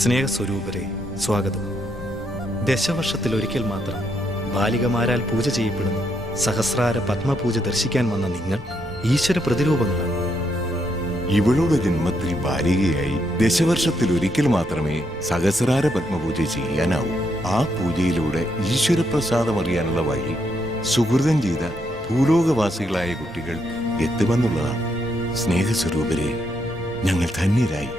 സ്നേഹസ്വരൂപരെ സ്വാഗതം. ദശവർഷത്തിലൊരിക്കൽ മാത്രം ബാലികമാരാൽ പൂജ ചെയ്യപ്പെടുന്ന സഹസ്രാര പത്മപൂജ ദർശിക്കാൻ വന്ന നിങ്ങൾ ഈശ്വര പ്രതിരൂപങ്ങളാണ്. ഇവളുടെ ജന്മത്തിൽ ബാലികയായി ദശവർഷത്തിലൊരിക്കൽ മാത്രമേ സഹസ്രാര പത്മപൂജ ചെയ്യാനാവൂ. ആ പൂജയിലൂടെ ഈശ്വരപ്രസാദം അറിയാനുള്ള വഴി സുഹൃതം ചെയ്ത ഭൂലോകവാസികളായ കുട്ടികൾ എത്തുമെന്നുള്ളതാണ്. സ്നേഹസ്വരൂപരെ, ഞങ്ങൾ ധന്യരായി.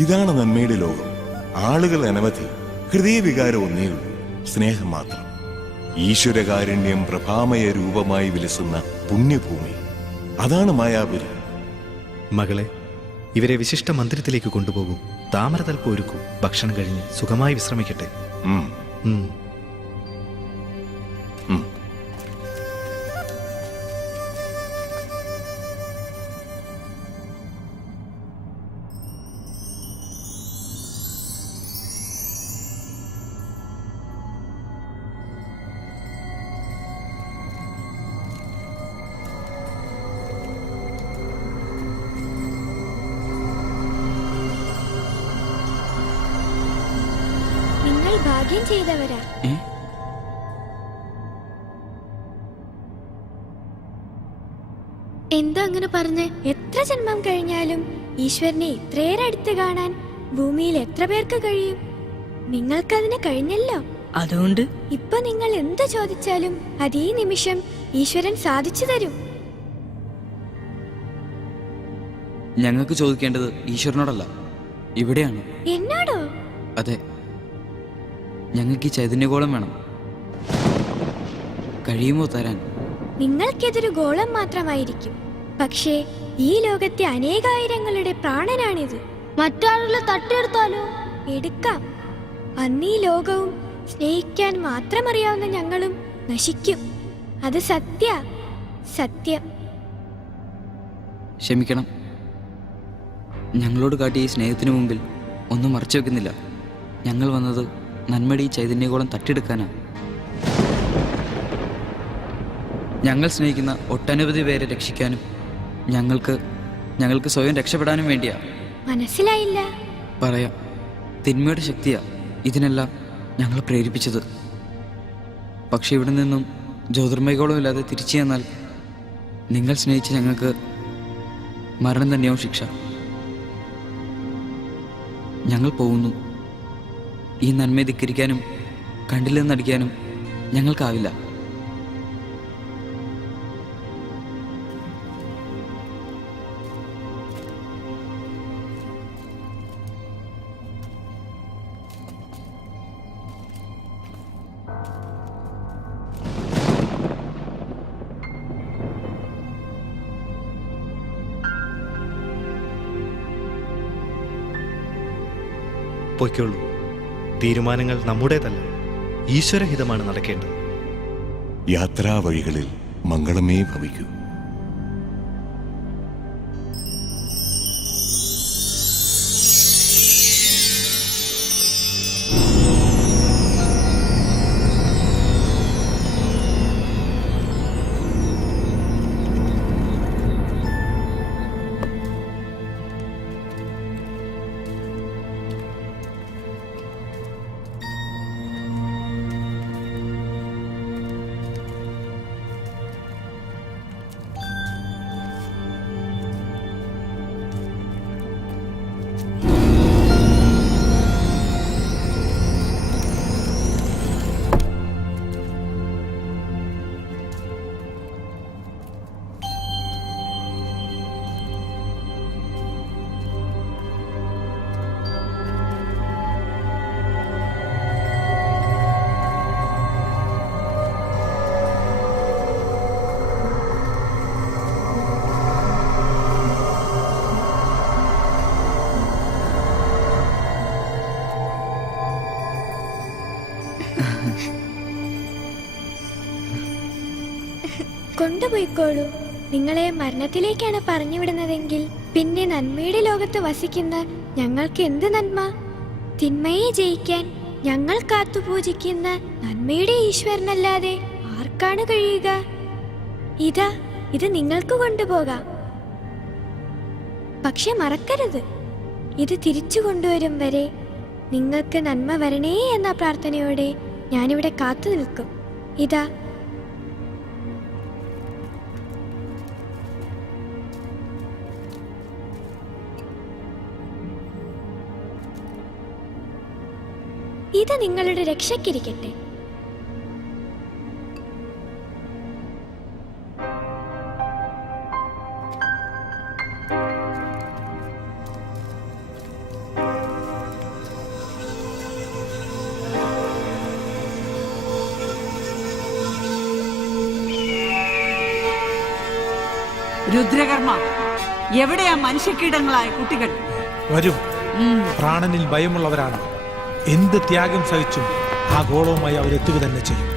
ഇതാണ് നന്മയുടെ ലോകം. ആളുകൾ അനവധി, ഹൃദയവികാരം ഒന്നേയുള്ളൂ, സ്നേഹം മാത്രം. ഈശ്വരകാരുണ്യം പ്രഭാമയ രൂപമായി വിലസുന്ന പുണ്യഭൂമി, അതാണ് മായാപുരി. മകളെ, ഇവരെ വിശിഷ്ട മന്ദിരത്തിലേക്ക് കൊണ്ടുപോകൂ. താമരതൽപ്പ് ഒരുക്കൂ. ഭക്ഷണം കഴിഞ്ഞ് സുഖമായി വിശ്രമിക്കട്ടെ. ഭാഗ്യം ചെയ്തവരാ. എന്താ അങ്ങനെ പറഞ്ഞ്? എത്ര ജന്മം കഴിഞ്ഞാലും ഈശ്വരനെ ഇത്രയേറെ അടുത്ത് കാണാൻ ഭൂമിയിൽ എത്ര പേർക്ക് കഴിയും? നിങ്ങൾക്കതിന് കഴിഞ്ഞല്ലോ. അതുകൊണ്ട് ഇപ്പൊ നിങ്ങൾ എന്ത് ചോദിച്ചാലും അതീ നിമിഷം ഈശ്വരൻ സാധിച്ചു തരും. ഞങ്ങൾക്ക് ചോദിക്കേണ്ടത് ഈശ്വരനോടല്ല, ഇവിടെയാണ്. എന്നോടോ? അതെ, ഞങ്ങൾക്ക് ഈ ചൈതന്യഗോളം വേണം. കഴിയുമോ തരാൻ? നിങ്ങൾക്കിതൊരു ഗോളം മാത്രമായിരിക്കും, പക്ഷേ ഈ ലോകത്തെ അനേകായിരങ്ങളുടെ പ്രാണനാണിത്. മറ്റാളുകളെ തട്ടിയെടുത്താലോ? എടുക്കാം. അന്നീ ലോകവും സ്നേഹിക്കാൻ മാത്രമറിയാവുന്ന ഞങ്ങളും നശിക്കും. അത് സത്യം. ക്ഷമിക്കണം, ഞങ്ങളോട് കാട്ടിയ ഈ സ്നേഹത്തിന് മുമ്പിൽ ഒന്നും മറച്ചു വെക്കുന്നില്ല. ഞങ്ങൾ വന്നത് നന്മയുടെ ഈ ചൈതന്യഗോളം തട്ടിയെടുക്കാനാ. ഞങ്ങൾ സ്നേഹിക്കുന്ന ഒട്ടനവധി പേരെ രക്ഷിക്കാനും ഞങ്ങൾക്ക് സ്വയം രക്ഷപ്പെടാനും വേണ്ടിയാ. മനസ്സിലായില്ല. പറയാം, തിന്മയുടെ ശക്തിയാ ഇതിനെല്ലാം ഞങ്ങളെ പ്രേരിപ്പിച്ചത്. പക്ഷെ ഇവിടെ നിന്നും ജ്യോതിർമയഗോളം ഇല്ലാതെ തിരിച്ചു ചെന്നാൽ നിങ്ങൾ സ്നേഹിച്ച ഞങ്ങൾക്ക് മരണം തന്നെയാവും ശിക്ഷ. ഞങ്ങൾ പോകുന്നു. ഈ നന്മയെ ധിക്കരിക്കാനും കണ്ടില്ലെന്ന് നടിക്കാനും ഞങ്ങൾക്കാവില്ല. പൊയ്ക്കോളൂ. തീരുമാനങ്ങൾ നമ്മുടേതല്ല, ഈശ്വരഹിതമാണ് നടക്കേണ്ടത്. യാത്രാവഴികളിൽ മംഗളമേ ഭവിക്കൂ. കൊണ്ടുപോയിക്കോളൂ. നിങ്ങളെ മരണത്തിലേക്കാണ് പറഞ്ഞുവിടുന്നതെങ്കിൽ പിന്നെ നന്മയുടെ ലോകത്ത് വസിക്കുന്ന ഞങ്ങൾക്ക് എന്ത് നന്മ? തിന്മയെ ജയിക്കാൻ ഞങ്ങൾ കാത്തുപൂജിക്കുന്ന നന്മയുടെ ഈശ്വരനല്ലാതെ ആർക്കാണ് കഴിയുക? ഇത് നിങ്ങൾക്ക് കൊണ്ടുപോകാം. പക്ഷെ മറക്കരുത്, ഇത് തിരിച്ചു കൊണ്ടുവരും വരെ നിങ്ങൾക്ക് നന്മ വരണേ എന്ന പ്രാർത്ഥനയോടെ ഞാനിവിടെ കാത്തു നിൽക്കും. ഇതാ. ഇത് നിങ്ങളുടെ രക്ഷയ്ക്കിരിക്കട്ടെ. രുദ്രകർമ്മ, എവിടെയാ മനുഷ്യക്കീടങ്ങളായ കുട്ടികൾ? വരും. പ്രാണനിൽ ഭയമുള്ളവരാണ്. എന്ത് ത്യാഗം സഹിച്ചും ആ ഗോളവുമായി അവരെത്തുക തന്നെ ചെയ്യും.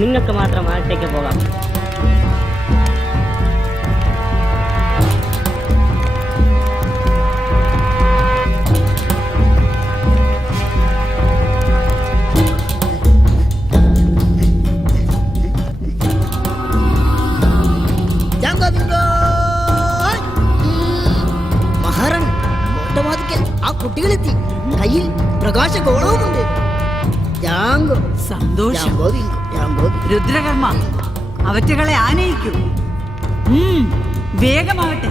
നിങ്ങൾക്ക് മാത്രം അകത്തേക്ക് പോകാം. മഹാറാണി, കോട്ടവാതിക്കൽ ആ കുട്ടികളെത്തി. കയ്യിൽ പ്രകാശഗോളവുമുണ്ട്. സന്തോഷം. രുദ്രകർമ്മ, അവറ്റകളെ ആനയിക്കൂ. വേഗമാവട്ടെ.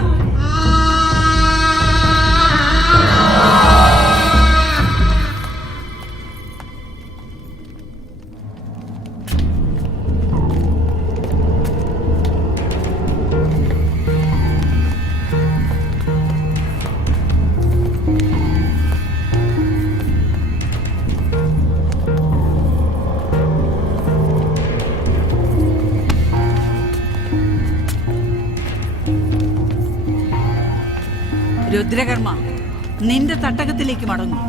രുദ്രകർമ്മ, നിന്റെ തട്ടകത്തിലേക്ക് മടങ്ങും.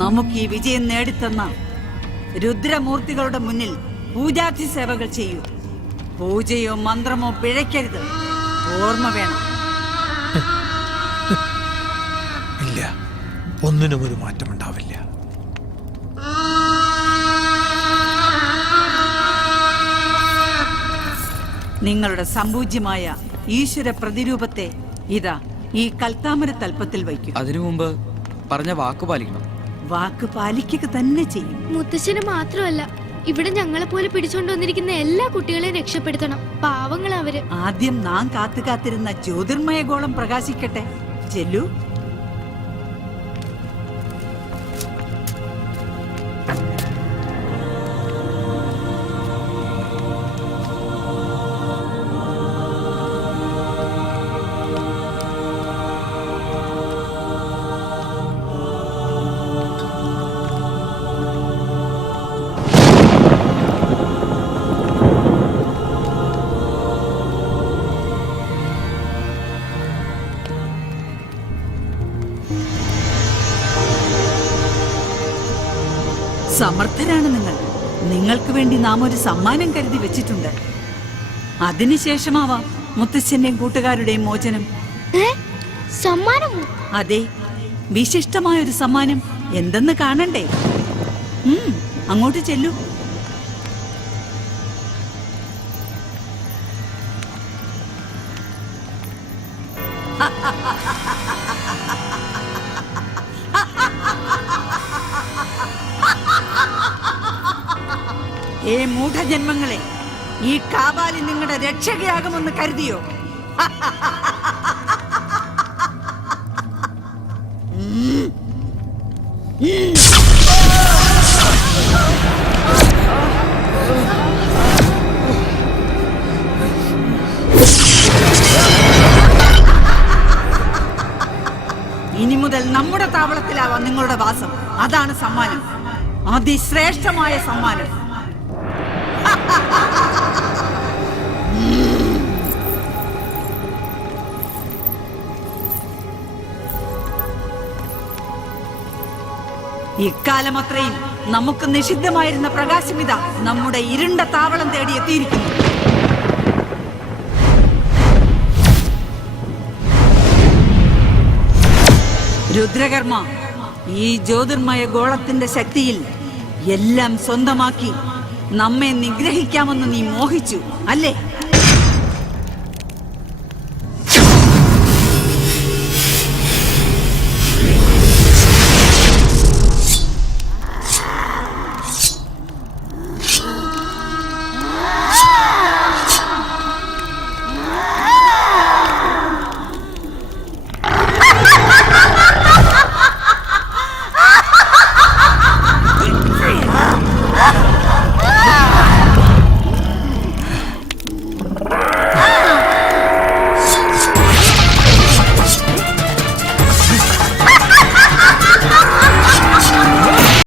നമുക്ക് ഈ വിജയം നേടിത്തന്ന രുദ്രമൂർത്തികളുടെ മുന്നിൽ പൂജാതി സേവകൾ ചെയ്യൂ. പൂജയോ മന്ത്രമോ പിഴയ്ക്കരുത്. ഓർമ്മ വേണം. ഇല്ല, ഒന്നിനും ഒരു മാറ്റമുണ്ടാവില്ല. നിങ്ങളുടെ സമ്പൂജ്യമായ ഈശ്വര പ്രതിരൂപത്തെ ഇതാ ഈ കൽത്താമര തൽപ്പത്തിൽ വയ്ക്കും. അതിനു മുമ്പ് പറഞ്ഞ വാക്ക് പാലിക്കണം. വാക്ക് പാലിക്കുക തന്നെ ചെയ്യും. മുത്തശ്ശന് മാത്രമല്ല, ഇവിടെ ഞങ്ങളെ പോലെ പിടിച്ചോണ്ട് വന്നിരിക്കുന്ന എല്ലാ കുട്ടികളെയും രക്ഷപ്പെടുത്തണം. പാവങ്ങൾ അവര്. ആദ്യം നാം കാത്തിരുന്ന ജ്യോതിർമയ ഗോളം പ്രകാശിക്കട്ടെ. ചെല്ലു. സമർത്ഥരാണ് നിങ്ങൾ. നിങ്ങൾക്ക് വേണ്ടി നാം ഒരു സമ്മാനം കരുതി വെച്ചിട്ടുണ്ട്. അതിനുശേഷമാവാം മുത്തച്ഛന്റെയും കൂട്ടുകാരുടെയും മോചനം. സമ്മാനം? അതെ, വിശിഷ്ടമായ ഒരു സമ്മാനം. എന്തെന്ന് കാണണ്ടേ? അങ്ങോട്ട് ചെല്ലൂ. ഏ മൂഢജന്മങ്ങളെ, ഈ കാബാലി നിങ്ങളുടെ രക്ഷകയാകുമെന്ന് കരുതിയോ? ഇനി മുതൽ നമ്മുടെ താവളത്തിലാവാം നിങ്ങളുടെ വാസം. അതാണ് സമ്മാനം, അതിശ്രേഷ്ഠമായ സമ്മാനം. ഇക്കാലം അത്രയും നമുക്ക് നിഷിദ്ധമായിരുന്ന പ്രകാശമിത നമ്മുടെ ഇരുണ്ട താവളം തേടി എത്തിയിരിക്കുന്നു. രുദ്രകർമ്മ, ഈ ജ്യോതിർമയ ഗോളത്തിന്റെ ശക്തിയിൽ എല്ലാം സ്വന്തമാക്കി നമ്മെ നിഗ്രഹിക്കാമെന്ന് നീ മോഹിച്ചു അല്ലേ?